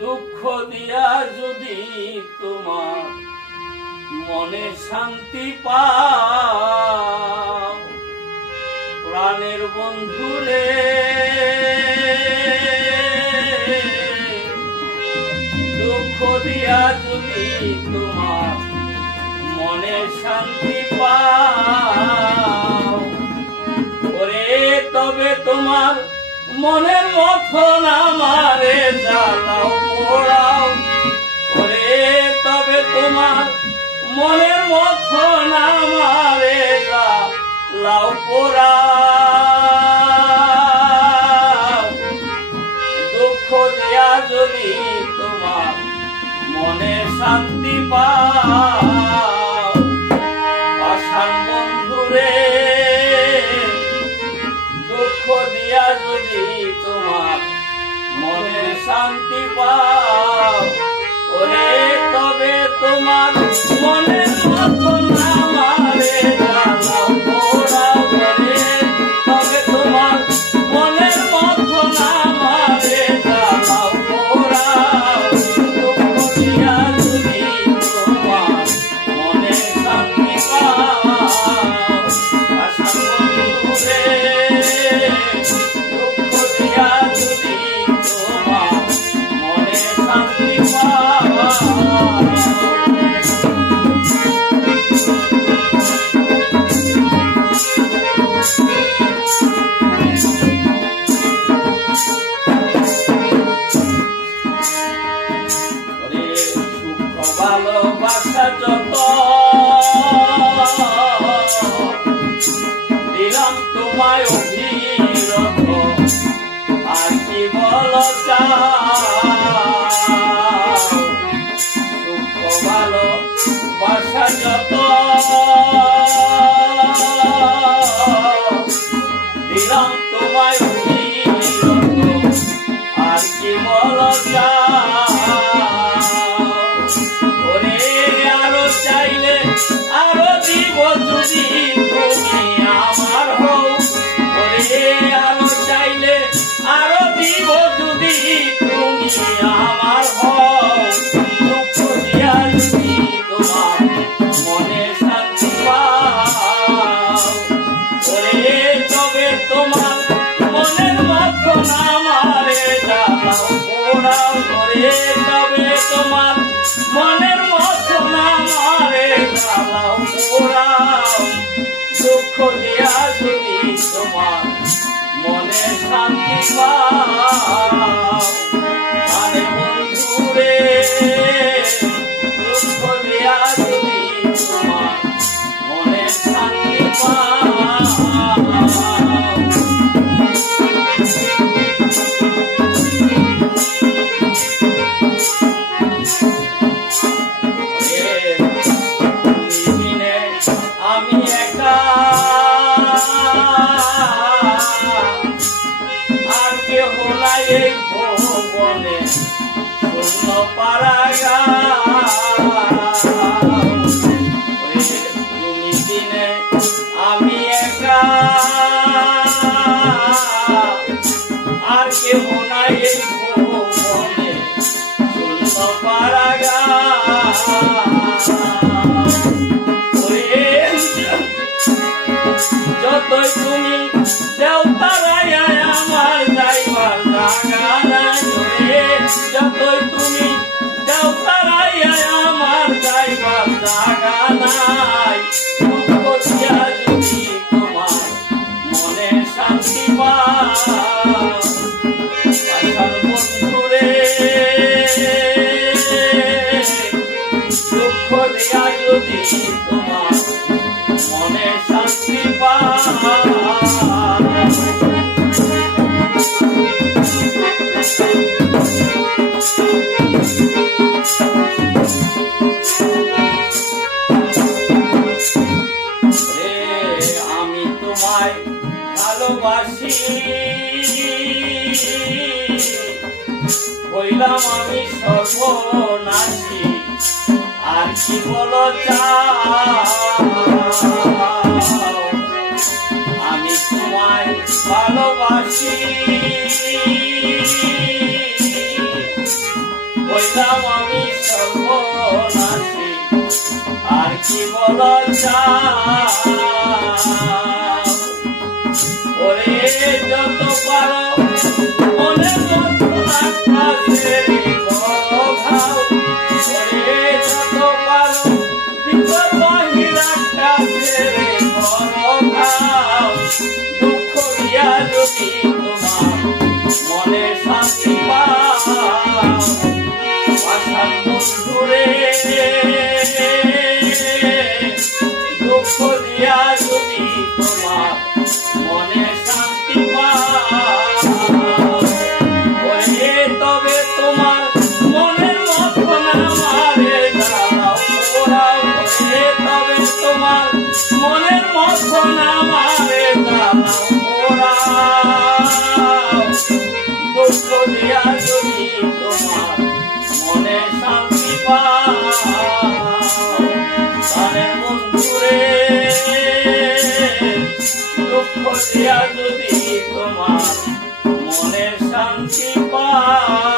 দুঃখ দিয়া যদি তোমার মনে শান্তি পাও, প্রাণের বন্ধুরে দুঃখ দিয়া যদি তোমার মনে শান্তি পাও, ওরে তবে তোমার মনের মতন আমারে জ্বালাও পোড়াও, ওরে তবে তোমার মনের মতন আমারে জ্বালাও পোড়াও। দুঃখ দেয়া যদি তোমার মনে শান্তি পাও, পাষাণ বন্ধুরে দুঃখ দিয়া যদি তোমার মনে শান্তি পাও, ওরে তবে তোমার মনের মতন আমারে জ্বালাও পোড়াও, ওরে তবে তোমার মনের মতন আমারে জ্বালাও পোড়াও। দুঃখ দিয়া যদি তোমার মনে শান্তি পাও, পাষাণ বন্ধুরে দুঃখ দিয়া যদি তোমার মনে শান্তি পাও। ভালোবাসা যত দিলাম তোমায় অভিরত, আর কি বল চাও। সুখ ভালোবাসা যত দিলাম তোমায় অভিরত, আর কি বল চাও। চাইলে আরো দিব যদি তুমি আমার হও, ওরে আরো চাইলে আরো দিব যদি তুমি আমার হও। দুঃখ দিয়া যদি তোমার মনে শান্তি পাও, ওরে তবে তোমার মনের মতন আমারে জ্বালাও পোড়াও, ওরে তবে তোমার মনের মতন আমারে জ্বালাও পোড়াও। দুঃখ দিয়া যদি তোমার মনে শান্তি পাও, আরে বন্ধুরে দুঃখ দিয়া যদি তোমার মনে শান্তি পাও। আমি একা আর কেহ নাই এই ভুবনে, শূন্য পাড়াগা তুমি দিনে আমি একা আর কেহ নাই এই ভুবনে, শূন্য পাড়াগা। যতই তুমি দেও তারাই আমার যাইবার জায়গা নাই, যতই তুমি দেও তারাই আমার যাইবার জায়গা নাই। দুঃখ দিয়া যদি তোমার মনে শান্তি পাও, পাষাণ বন্ধুরে দুঃখ দিয়া যদি তোমার মনে শান্তি পাও। আমি তোমায় ভালোবাসি, হইলাম আমি সর্বনাশী, আর কি বল চাও। আমি তোমায় ভালোবাসি, কি বলো চাও ওরে যত পারো মনে যন্ত্রণাটা ছেড়ে করো ঘাও ওরে যত পারো ভিতর বাহির একটা ছেড়ে করো ঘাও দুঃখ দিয়া যদি তোমার মনে শান্তি পাও পাষাণ বন্ধুরে দুঃখ দিয়া যদি তোমার মনে শান্তি পাও ওরে তবে তোমার মনের মতন আমারে দাঁড়াও ওরাও ওরে তবে তোমার মনের মতন আমারে দাঁড়াও ওরাও দুঃখ দিয়া যদি তোমার মনে শান্তি পাও প্রাণের বন্ধুরে দুঃখ দিয়া যদি তোমার মনে শান্তি পাও